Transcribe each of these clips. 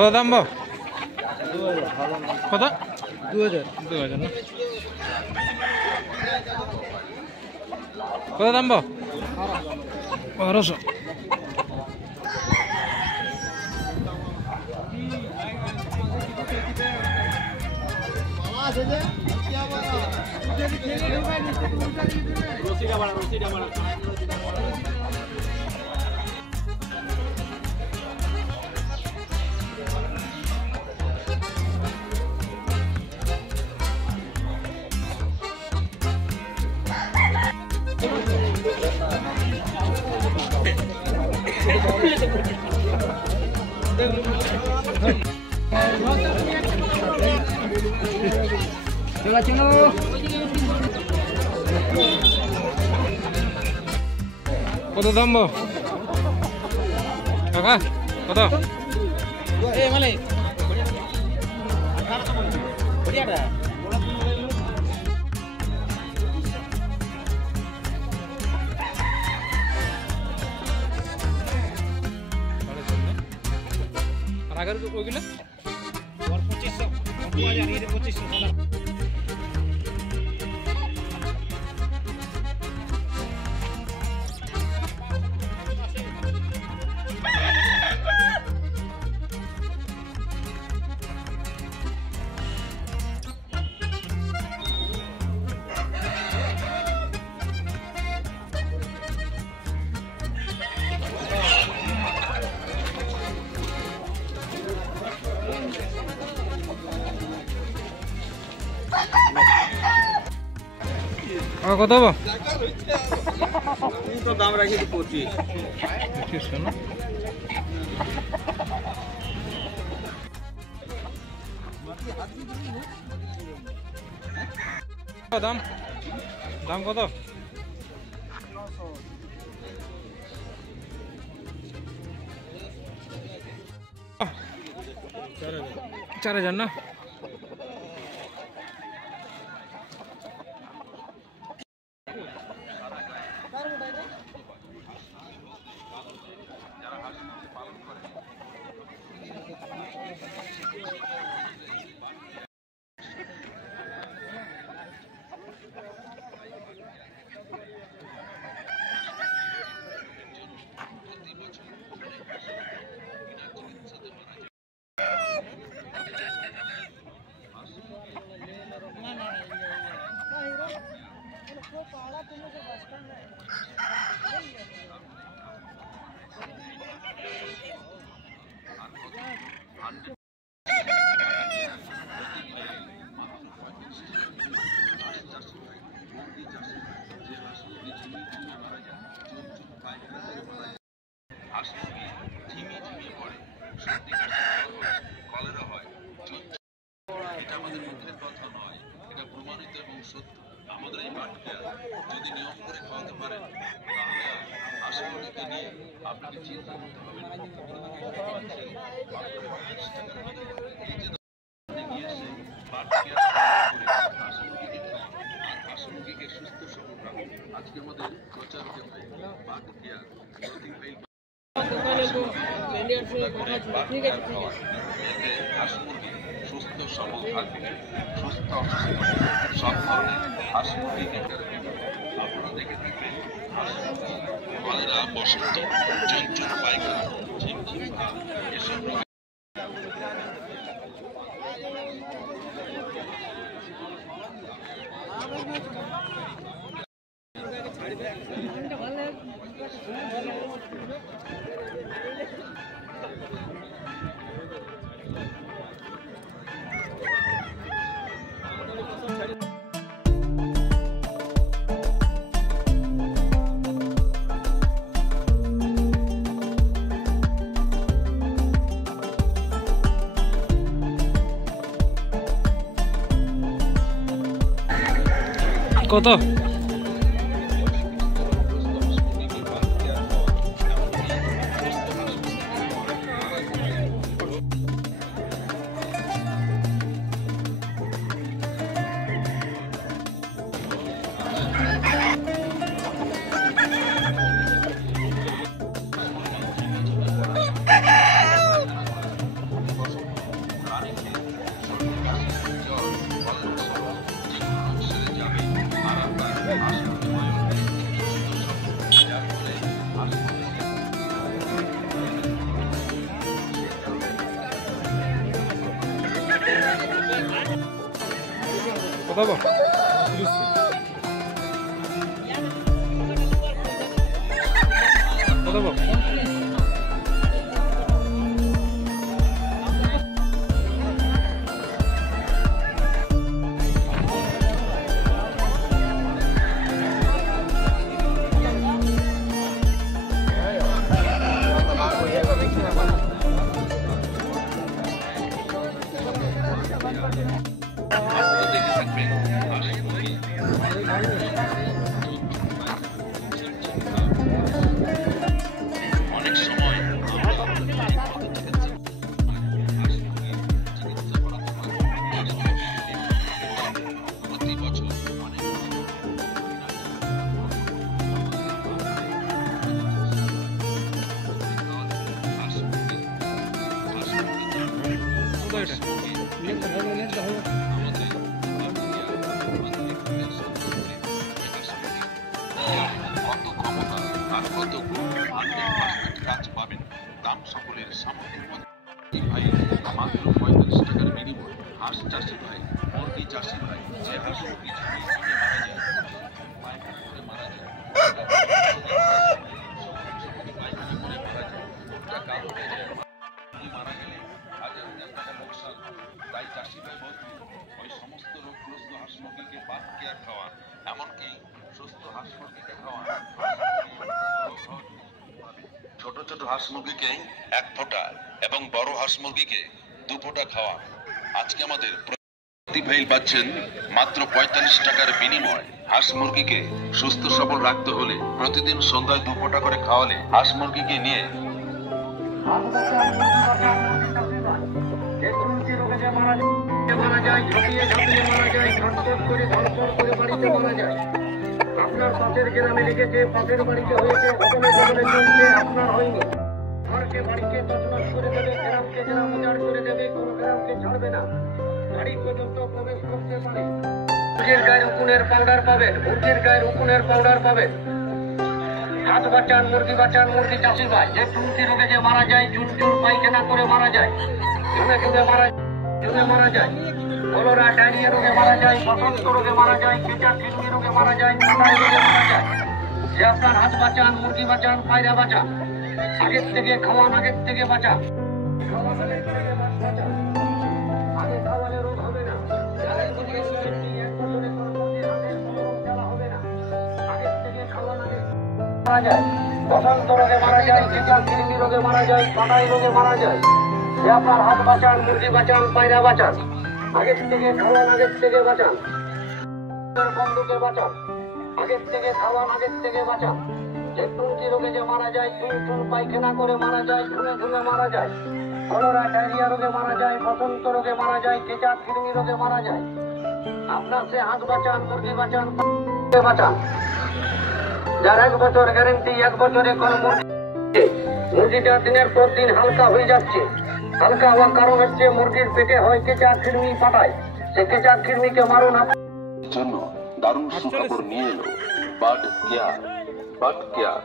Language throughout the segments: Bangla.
কত দাম বাবু? কত? 2000 না। কত দাম বাবু? 1200। কত দাম বাবু? কাকা কত? আগের ওইগুলো 2500 2500 কত হবো? তো দাম রাখি 2500 না। দাম দাম কত? 4000 না। আমাদের মুখের কথা নয়, এটা প্রমাণিত এবং সত্য। আমাদের এই বাটটা যদি নিয়ম করে খাওয়াতে পারেন তাহলে আশীর্বাদকে নিয়ে আপনাকে চিন্তা করতে হবে না। আশীর্বাদকে সুস্থ সবল রাখুন। আজকে আমাদের প্রচার কেন্দ্রে বাট কেয়ার সুস্থ সবল থাকবে, সুস্থ সব ধরনের হাসি মুখে আপনারা দেখে থাকবেন। কলেরা, বসন্ত, চঞ্চল পায়খানা, ঝিমঝিম ঘা এসব কত? কত হবো? কত হবো? অনেক সময় প্রতি বছর অনেক কত এটা? কত ক্ষমতা আর কত গুণ 100% কাজ পাবেন, দাম সকলের সামর্থ্যের মধ্যে। এই ভাই মাত্র 45 টাকার বিনিময়ে হাঁস চাষি ভাই, মুরগি চাষি ভাই, যে হাঁস মুরগি ঝিমিয়ে ঝিমিয়ে মারা যায়, পায়খানা করে মারা যায়, যা কালো হয়ে যায়, মারা গেলে হাজার হাজার টাকা লোকসান। তাই চাষি ভাই বলতে ওই সমস্ত রোগগ্রস্ত হাঁস মুরগিকে বাদ কেয়ার খাওয়ান, এমনকি সুস্থ হাঁস মুরগিকে খাওয়ান। ছোট ছোট হাঁস মুরগিকে 1 ফোঁটা এবং বড় হাঁস মুরগিকে 2 ফোঁটা খাওয়ান। আজকে আমাদের প্রতি ভাই পাচ্ছেন মাত্র 45 টাকার বিনিময়। হাঁস মুরগিকে সুস্থ সবল রাখতে হলে প্রতিদিন সন্ধ্যায় 2 ফোঁটা করে খাওয়ালে হাঁস মুরগিকে নিয়ে আপনার পাশের গ্রামে লিখেছে, পাশের বাড়িতে হয়েছে, ঘটনা ঘটনা চলছে, আপনার হয়নি। ঘরকে বাড়িকে তছনছ করে দেবে, গ্রামকে গ্রাম উজাড় করে দেবে, কোনো গ্রামকে ছাড়বে না, বাড়ি পর্যন্ত প্রবেশ করতে পারে। মুরগির গায়ের উকুনের পাউডার পাবেন, মুরগির গায়ের উকুনের পাউডার পাবেন। হাত বাঁচান, মুরগি বাঁচান, মুরগি চাষি ভাই। যে চুনকি রোগে যে মারা যায়, চুন চুন পায়খানা করে মারা যায়, জমে জমে মারা যায়, কলেরা ডায়রিয়া রোগে মারা যায়, বসন্ত রোগে মারা যায়, কেঁচা কিডনি রোগে মারা যায়, ঠান্ডায় রোগে মারা যায়। যে আপনার হাত বাঁচান, মুরগি বাঁচান, পায়রা বাঁচান, আগের থেকে খাওয়ান, আগের থেকে বাঁচান, আগে খাওয়ালে রোগ হবে না, আগের থেকে খাওয়ান, আগে মারা যায়, বসন্ত রোগে মারা যায়, কেঁচা কিডনি রোগে মারা যায়, ঠান্ডায় রোগে মারা যায়। যে আপনার হাত বাঁচান, মুরগি বাঁচান, পায়রা বাঁচান, আগের থেকে খাওয়ান, আগের থেকে বাঁচান, বন্ধুকে বাঁচান, আগের থেকে খাওয়ান, আগের থেকে বাঁচান। যে টুনকি রোগে যে মারা যায়, চুন চুন পায়খানা করে মারা যায়, ঝুলে ঝুলে মারা যায়, কলেরা ডায়রিয়া রোগে মারা যায়, বসন্ত রোগে মারা যায়, কেঁচা কিডনি রোগে মারা যায়। আপনার সে হাত বাঁচান, মুরগি বাঁচান, বাঁচান। যার 1 বছর গ্যারেন্টি, 1 বছরে কোন মুরগিটা দিনের পর দিন হালকা হয়ে যাচ্ছে। হালকা হওয়ার কারণ হচ্ছে মুরগির পেটে হয় কেঁচা কৃমি পাঠায়, সে কেঁচা কৃমিকে মারুন। জন্য দারুণ সুখবর নিয়ে এলো বার্ড কেয়ার।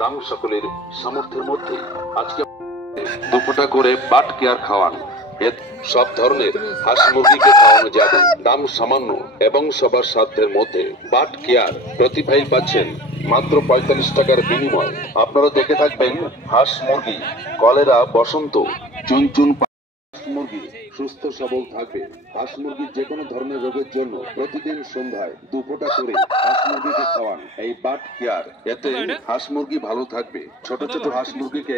দাম সকলের সামর্থ্যের মধ্যে। আজকে 2 ফোঁটা করে বার্ড কেয়ার খাওয়ান। সব ধরনের হাঁস মুরগিকে খাওয়ানো যাবে, দাম সামান্য এবং সবার সাধ্যের মধ্যে। বার্ড কেয়ার প্রতি ভাই পাচ্ছেন মাত্র 45 টাকার বিনিময়। আপনারা দেখে থাকবেন হাঁস মুরগি, কলেরা, বসন্ত, চুনচুন মুরগি সুস্থ সবল থাকবে। হাঁস মুরগির যে কোনো ধরনের রোগের জন্য প্রতিদিন সন্ধ্যায় 2 ফোঁটা করে হাঁস মুরগিকে খাওয়ান এই বার্ড কেয়ার। এতে হাঁস মুরগি ভালো থাকবে। ছোট ছোট হাঁস মুরগিকে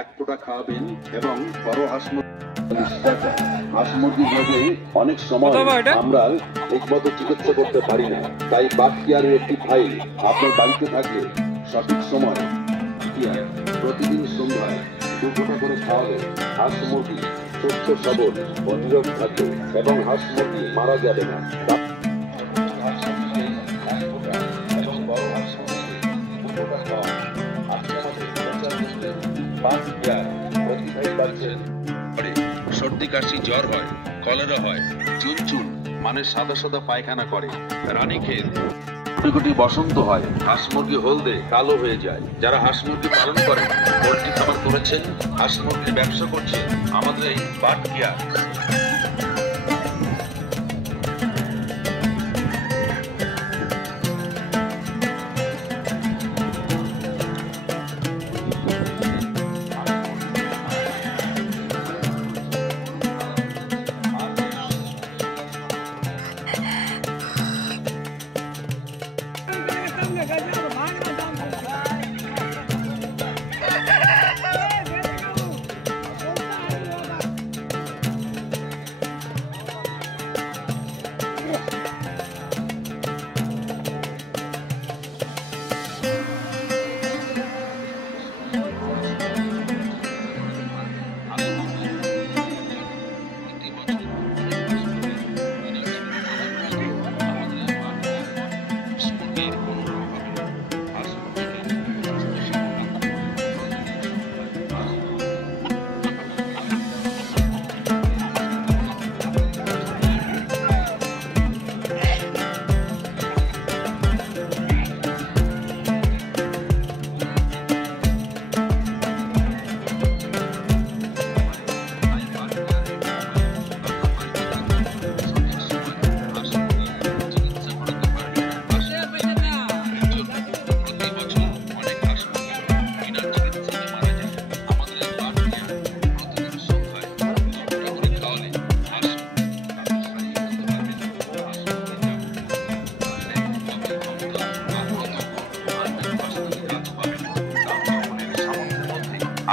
1 ফোঁটা খাওয়াবেন এবং বড় হাঁস মুরগির রোগে অনেক সময় আমরা ঠিকমতো চিকিৎসা করতে পারি না। তাই বার্ড কেয়ারের একটি ফাইল আপনার বাড়িতে থাকলে সঠিক সময় প্রতিদিন সন্ধ্যায় 2 ফোঁটা করে খাওয়ালে হাঁস মুরগি সুস্থ সবল ও নিরোগ থাকবে এবং হাঁস মুরগি মারা যাবে না। সর্দি কাশি জ্বর হয়, কলেরা হয়, চুনচুন মানে সাদা সাদা পায়খানা করে, রানীক্ষেত কোটি বসন্ত হয়, হাঁস মুরগি হলদে কালো হয়ে যায়। যারা হাঁস মুরগি পালন করেন, পোল্ট্রি খামার করেছেন, হাঁস মুরগির ব্যবসা করছেন, আমাদের এই বার্ড কেয়ার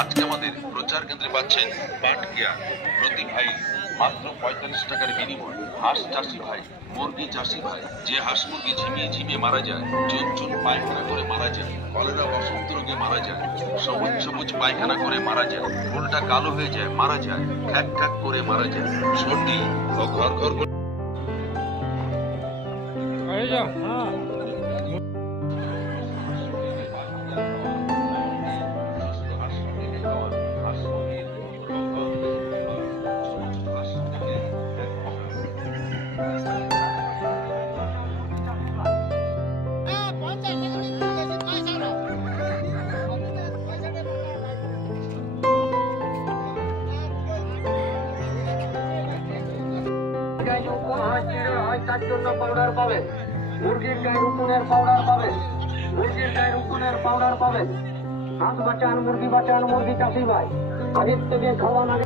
আজকে আমাদের প্রচার কেন্দ্রে পাচ্ছেন বাট কেয়ার। প্রতি ভাই মাত্র 45 টাকার বিনিময় হাঁস চাষি ভাই, মুরগি চাষি ভাই, যে হাঁস মুরগি ঝিমিয়ে ঝিমিয়ে মারা যায়, চুন চুন পায়খানা করে মারা যায়, কলেরা বসন্ত রোগে মারা যায়, সবুজ সবুজ পায়খানা করে মারা যায়, ফুলটা কালো হয়ে যায়, মারা যায়, ঠ্যাক ঠ্যাক করে মারা যায়, সর্দি ও ঘর ঘর করে আরে যাও। গায়ে উকুন হয়, চিড়ে হয়, তার জন্য পাউডার পাবেন। মুরগির গায়ে উকুনের পাউডার পাবেন। মুরগির গায়ে উকুনের পাউডার পাবেন। হাঁস বাঁচান, মুরগি চাষি ভাই, আগের থেকে খাওয়ান আগে।